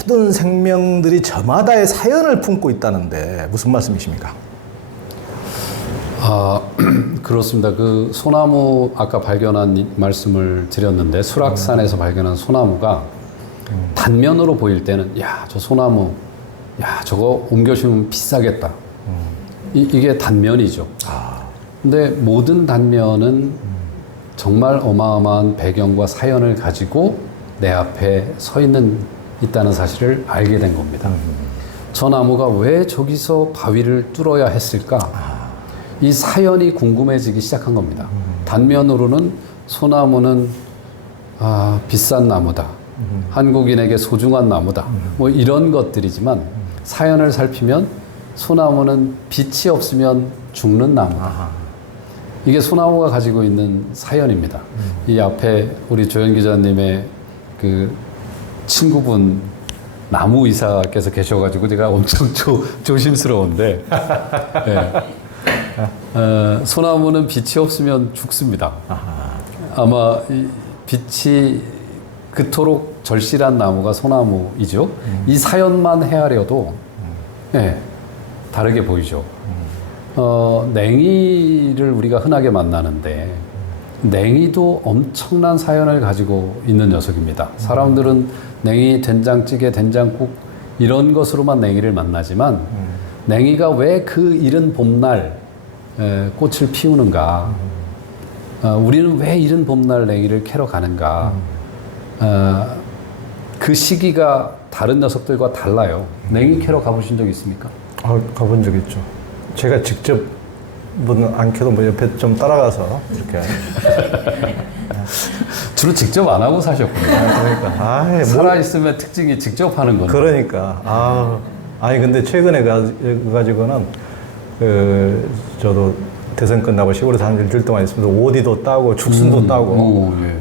모든 생명들이 저마다의 사연을 품고 있다는데 무슨 말씀이십니까? 그렇습니다. 그 소나무 아까 발견한 말씀을 드렸는데 수락산에서 발견한 소나무가 단면으로 보일 때는 야, 저 소나무 야, 저거 옮겨 심으면 비싸겠다. 이게 단면이죠. 근데 모든 단면은 정말 어마어마한 배경과 사연을 가지고 내 앞에 서 있다는 사실을 알게 된 겁니다. 저 나무가 왜 저기서 바위를 뚫어야 했을까? 이 사연이 궁금해지기 시작한 겁니다. 단면으로는 소나무는 비싼 나무다. 한국인에게 소중한 나무다. 뭐 이런 것들이지만 사연을 살피면 소나무는 빛이 없으면 죽는 나무다. 이게 소나무가 가지고 있는 사연입니다. 이 앞에 우리 조현 기자님의 그 친구분 나무 의사께서 계셔가지고 제가 엄청 조심스러운데 네. 소나무는 빛이 없으면 죽습니다. 아마 이 빛이 그토록 절실한 나무가 소나무이죠. 이 사연만 헤아려도 네, 다르게 보이죠. 냉이를 우리가 흔하게 만나는데 냉이도 엄청난 사연을 가지고 있는 녀석입니다. 사람들은 냉이, 된장찌개, 된장국 이런 것으로만 냉이를 만나지만 냉이가 왜 그 이른 봄날 꽃을 피우는가, 우리는 왜 이른 봄날 냉이를 캐러 가는가, 그 시기가 다른 녀석들과 달라요. 냉이 캐러 가보신 적 있습니까? 가본 적 있죠. 제가 직접 안 캐도 뭐 옆에 좀 따라가서 이렇게. 주로 직접 안 하고 사셨군요. 그러니까. 살아있으면 특징이 직접 하는 건데. 그러니까. 아니, 근데 최근에 가지고는, 저도 대선 끝나고 시골에서 한 일주일 동안 있으면서 오디도 따고, 죽순도 따고. 예.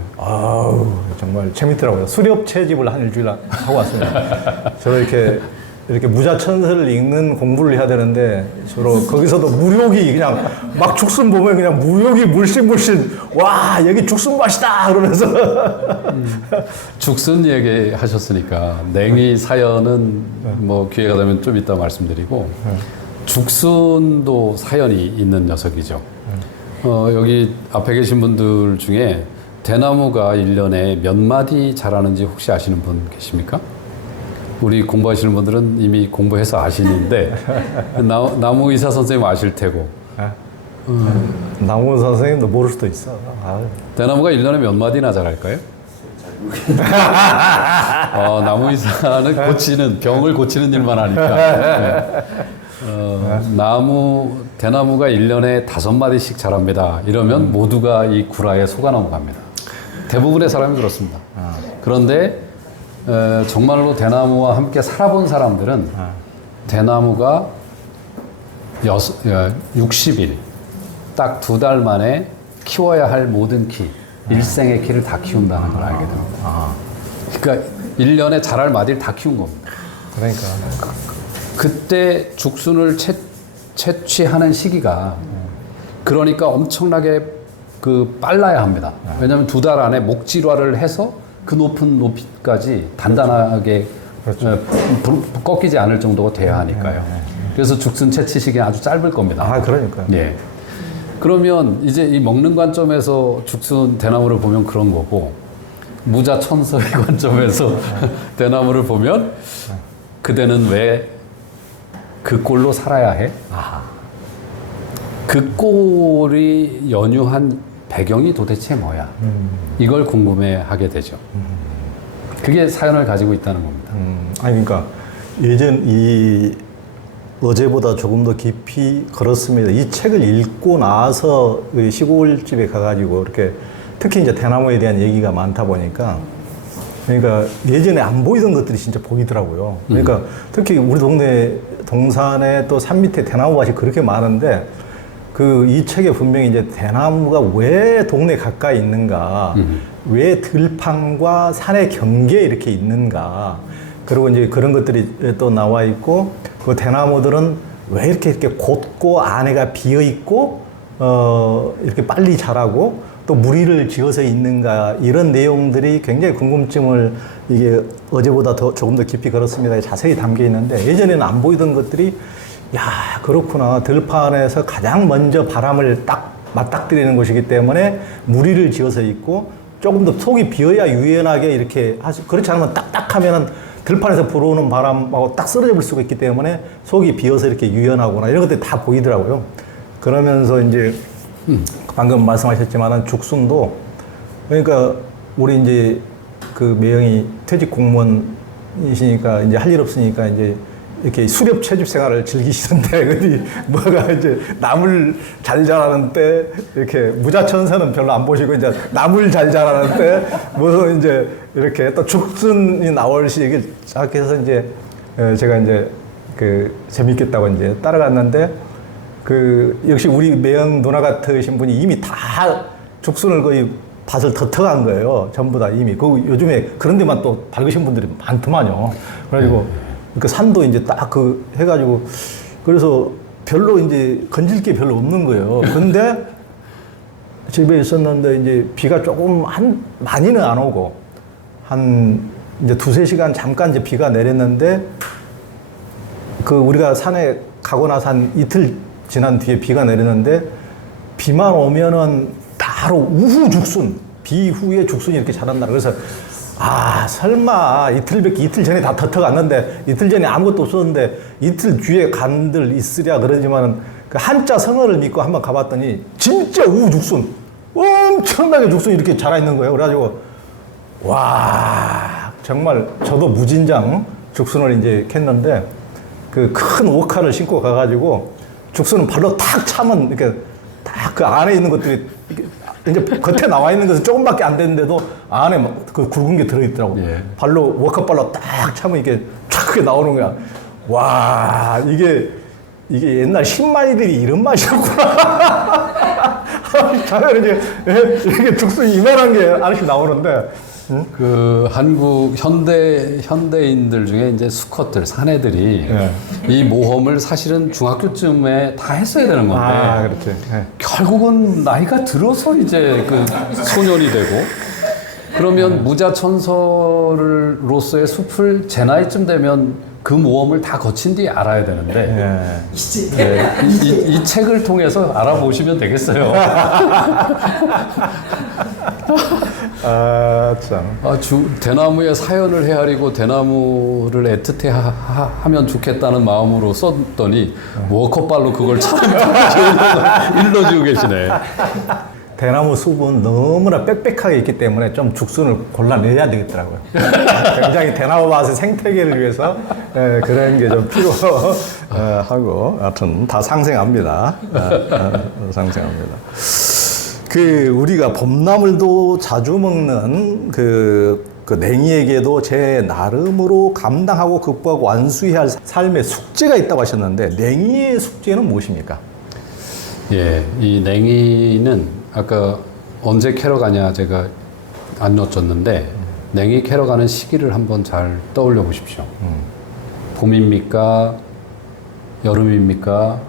정말 재밌더라고요. 수렵 채집을 한 일주일 하고 왔습니다. 저도 이렇게 무자천서를 읽는 공부를 해야 되는데 주로 거기서도 무욕이 그냥 막 죽순 보면 그냥 무욕이 물씬 와, 여기 죽순 맛이다 그러면서 죽순 얘기 하셨으니까 냉이 사연은 뭐 기회가 되면 좀 이따 말씀드리고 죽순도 사연이 있는 녀석이죠. 여기 앞에 계신 분들 중에 대나무가 1년에 몇 마디 자라는지 혹시 아시는 분 계십니까? 우리 공부하시는 분들은 이미 공부해서 아시는데 나무 의사 선생님 아실 테고. 나무 선생님도 모를 수도 있어. 대나무가 1년에 몇 마디나 자랄까요? 나무 의사는 병을 고치는 일만 하니까. 대나무가 1년에 5마디씩 자랍니다. 이러면 모두가 이 구라에 속아 넘어갑니다. 대부분의 사람이 그렇습니다. 그런데 정말로 대나무와 함께 살아본 사람들은 대나무가 60일, 딱 2달 만에 키워야 할 모든 키, 일생의 키를 다 키운다는 걸 알게 됩니다. 그러니까 1년에 자랄 마디를 다 키운 겁니다. 그러니까. 그때 죽순을 채취하는 시기가 그러니까 엄청나게 빨라야 합니다. 왜냐하면 2달 안에 목질화를 해서 그 높은 높이까지 단단하게 그렇죠. 꺾이지 않을 정도가 돼야 하니까요. 그래서 죽순 채취 시기는 아주 짧을 겁니다. 그러니까요. 예. 그러면 이제 이 먹는 관점에서 죽순 대나무를 보면 그런 거고, 무자천서의 관점에서 대나무를 보면 그대는 왜 그 꼴로 살아야 해? 그 꼴이 연유한 배경이 도대체 뭐야? 이걸 궁금해하게 되죠. 그게 사연을 가지고 있다는 겁니다. 그러니까 어제보다 조금 더 깊이 걸었습니다. 이 책을 읽고 나서 시골집에 가가지고 이렇게 특히 이제 대나무에 대한 얘기가 많다 보니까 그러니까 예전에 안 보이던 것들이 진짜 보이더라고요. 그러니까 특히 우리 동산에 또 산 밑에 대나무밭이 그렇게 많은데 이 책에 분명히 이제 대나무가 왜 동네 가까이 있는가, 왜 들판과 산의 경계에 이렇게 있는가, 그리고 이제 그런 것들이 또 나와 있고, 그 대나무들은 왜 이렇게 곧고 안에가 비어 있고, 이렇게 빨리 자라고, 또 무리를 지어서 있는가 이런 내용들이 굉장히 궁금증을 이게 어제보다 조금 더 깊이 걸었습니다. 자세히 담겨 있는데 예전에는 안 보이던 것들이 야 그렇구나 들판에서 가장 먼저 바람을 딱 맞닥뜨리는 곳이기 때문에 무리를 지어서 있고 조금 더 속이 비어야 유연하게 이렇게 그렇지 않으면 딱딱하면은 들판에서 불어오는 바람하고 딱 쓰러져 볼 수가 있기 때문에 속이 비어서 이렇게 유연하구나 이런 것들이 다 보이더라고요. 그러면서 이제 방금 말씀하셨지만은 죽순도 그러니까 우리 이제 그 매형이 퇴직 공무원이시니까 이제 할 일 없으니까 이제 이렇게 수렵 채집 생활을 즐기시던데 어디 뭐가 이제 나물 잘 자라는 때 이렇게 무자천사는 별로 안 보시고 이제 나물 잘 자라는 때 무슨 이제 이렇게 또 죽순이 나올 시기 시작해서 이제 제가 이제 그 재밌겠다고 이제 따라갔는데 그 역시 우리 매형 누나 같으신 분이 이미 다 죽순을 거의 밭을 덮어간 거예요. 전부 다 이미. 그 요즘에 그런 데만 또 밝으신 분들이 많더만요. 그래가지고 그 산도 이제 딱 그 해가지고 그래서 별로 이제 건질 게 별로 없는 거예요. 근데 집에 있었는데 이제 비가 조금 많이는 안 오고 한 이제 2-3시간 잠깐 이제 비가 내렸는데 그 우리가 산에 가고 나서 한 이틀 지난 뒤에 비가 내렸는데 비만 오면은 바로 우후 죽순, 비 후에 죽순이 이렇게 자란다. 그래서 아 설마 이틀 전에 다 터터갔는데 이틀 전에 아무것도 없었는데 이틀 뒤에 간들 있으랴 그러지만은 그 한자 성어를 믿고 한번 가봤더니 진짜 우후 죽순 엄청나게 죽순이 이렇게 자라 있는 거예요. 그래가지고 와 정말 저도 무진장 죽순을 이제 캤는데 그 큰 오카를 신고 가가지고 죽순은 발로 탁 차면 이렇게 딱 그 안에 있는 것들이 이제 겉에 나와 있는 것은 조금밖에 안 되는데도 안에 막 그 굵은 게 들어있더라고. 예. 발로 워커발로 딱 차면 이게 촥 나오는 거야. 와 이게 옛날 신마이들이 이런 맛이었구나. 자면 이제 이렇게 죽순이 이만한 게 하나씩 나오는데. 응? 그 한국 현대인들 중에 이제 수컷들 사내들이 예. 이 모험을 사실은 중학교쯤에 다 했어야 되는 건데 그렇지. 예. 결국은 나이가 들어서 이제 그 소년이 되고 그러면 무자천서로서의 숲을 제 나이쯤 되면 그 모험을 다 거친 뒤에 알아야 되는데 이 책을 통해서 알아보시면 되겠어요. 참. 대나무의 사연을 헤아리고 대나무를 애틋해 하면 좋겠다는 마음으로 썼더니 워커발로 그걸 참 일러주고 계시네. 대나무 숲은 너무나 빽빽하게 있기 때문에 좀 죽순을 골라내야 되겠더라고요. 굉장히 대나무 밭의 생태계를 위해서 그런 게 좀 필요하고, 하여튼 다 상생합니다. 상생합니다. 우리가 봄나물도 자주 먹는 그 냉이에게도 제 나름으로 감당하고 극복하고 완수해야 할 삶의 숙제가 있다고 하셨는데, 냉이의 숙제는 무엇입니까? 예, 이 냉이는 아까 언제 캐러 가냐 제가 안 여쭸는데 냉이 캐러 가는 시기를 한번 잘 떠올려 보십시오. 봄입니까? 여름입니까?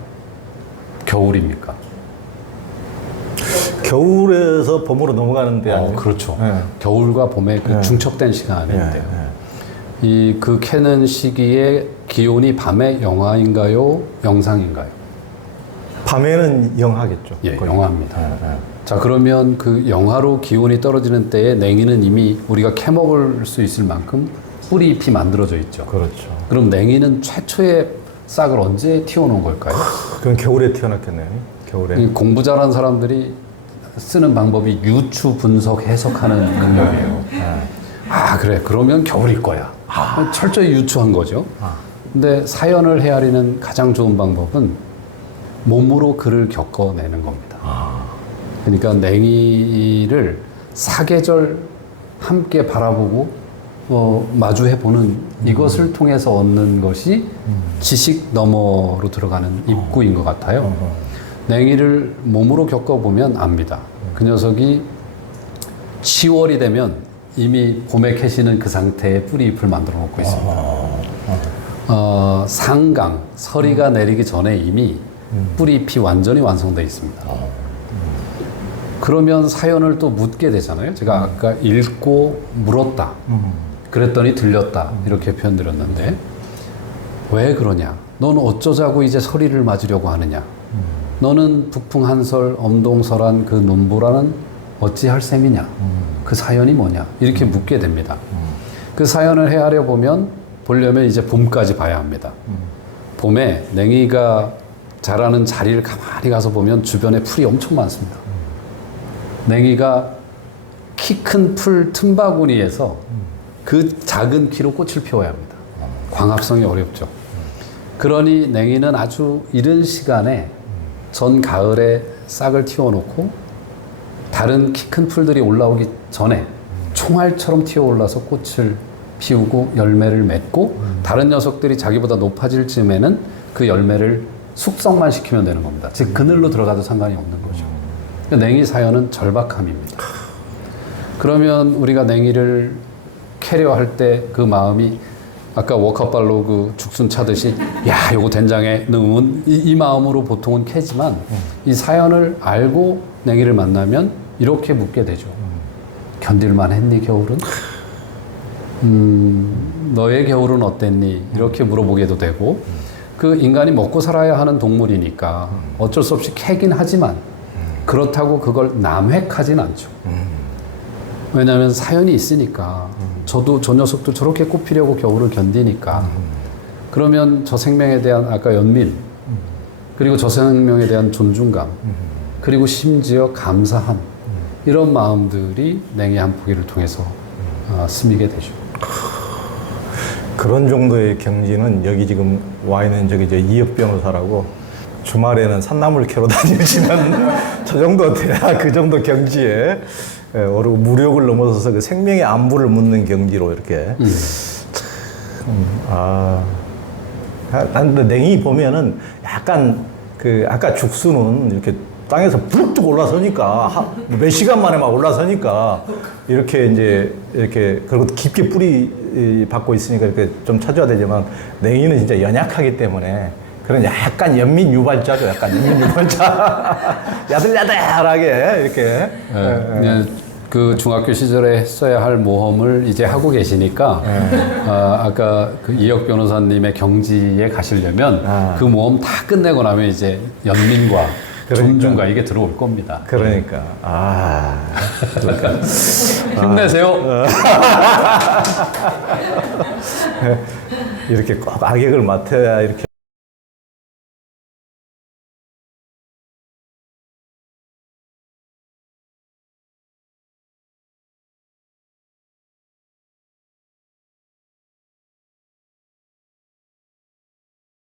겨울입니까? 겨울에서 봄으로 넘어가는데 아니에요? 그렇죠. 네. 겨울과 봄의 그 중첩된 시간인데요. 이 그 캐는 시기에 기온이 밤에 영하인가요? 영상인가요? 밤에는 영하겠죠. 예, 영하입니다. 자, 그러면 그 영하로 기온이 떨어지는 때에 냉이는 이미 우리가 캐먹을 수 있을 만큼 뿌리 잎이 만들어져 있죠. 그렇죠. 그럼 냉이는 최초의 싹을 언제 튀어놓은 걸까요? 그건 겨울에 튀어났겠네요. 겨울에. 공부 잘하는 사람들이 쓰는 방법이 유추, 분석, 해석하는 능력이에요. 아, 그래. 그러면 겨울일 거야. 철저히 유추한 거죠. 근데 사연을 헤아리는 가장 좋은 방법은 몸으로 그를 겪어내는 겁니다. 그러니까 냉이를 사계절 함께 바라보고 마주해보는 이것을 통해서 얻는 것이 지식 너머로 들어가는 입구인 것 같아요. 냉이를 몸으로 겪어보면 압니다. 그 녀석이 10월이 되면 이미 봄에 캐시는 그 상태의 뿌리잎을 만들어 놓고 있습니다. 상강, 서리가 내리기 전에 이미 뿌리잎이 완전히 완성되어 있습니다. 그러면 사연을 또 묻게 되잖아요. 제가 아까 읽고 물었다. 그랬더니 들렸다. 이렇게 표현드렸는데 왜 그러냐? 넌 어쩌자고 이제 서리를 맞으려고 하느냐? 너는 북풍한설 엄동설한 그 논보라는 어찌할 셈이냐? 그 사연이 뭐냐? 이렇게 묻게 됩니다. 그 사연을 헤아려 보려면 이제 봄까지 봐야 합니다. 봄에 냉이가 자라는 자리를 가만히 가서 보면 주변에 풀이 엄청 많습니다. 냉이가 키 큰 풀 틈바구니에서 그 작은 키로 꽃을 피워야 합니다. 광합성이 어렵죠. 그러니 냉이는 아주 이른 시간에 전 가을에 싹을 틔워놓고 다른 키 큰 풀들이 올라오기 전에 총알처럼 튀어올라서 꽃을 피우고 열매를 맺고 다른 녀석들이 자기보다 높아질 즈음에는 그 열매를 숙성만 시키면 되는 겁니다. 즉 그늘로 들어가도 상관이 없는 거죠. 냉이 사연은 절박함입니다. 그러면 우리가 냉이를 캐려 할 때 그 마음이 아까 워커발로 그 죽순 차듯이 야 요거 된장에 넣으면 이 마음으로 보통은 캐지만 이 사연을 알고 냉이를 만나면 이렇게 묻게 되죠. 견딜만 했니 겨울은? 너의 겨울은 어땠니? 이렇게 물어보게도 되고 그 인간이 먹고 살아야 하는 동물이니까 어쩔 수 없이 캐긴 하지만 그렇다고 그걸 남획하진 않죠. 왜냐하면 사연이 있으니까 저도 저 녀석도 저렇게 꽃피려고 겨울을 견디니까 그러면 저 생명에 대한 아까 연민 그리고 저 생명에 대한 존중감 그리고 심지어 감사함 이런 마음들이 냉이 한 포기를 통해서 스미게 되죠. 그런 정도의 경지는 여기 지금 와 있는 저기 저 이혁 변호사라고 주말에는 산나물 캐러 다니시는 저 정도 돼야 그 정도 경지에 오르고 무력을 넘어서서 그 생명의 안부를 묻는 경지로 이렇게 난 냉이 보면은 약간 그 아까 죽순은 이렇게 땅에서 부룩 올라서니까 몇 시간 만에 막 올라서니까 이렇게 이제 이렇게 그리고 깊게 뿌리 받고 있으니까 이렇게 좀 찾아야 되지만 냉이는 진짜 연약하기 때문에 그런 약간 연민 유발자죠. 약간 연민 유발자 야들야들하게 이렇게 그 중학교 시절에 했어야 할 모험을 이제 하고 계시니까 아까 그 이혁 변호사님의 경지에 가시려면 그 모험 다 끝내고 나면 이제 연민과 존중과 이게 들어올 겁니다. 그러니까 힘내세요. 이렇게 꼭 악역을 맡아야 이렇게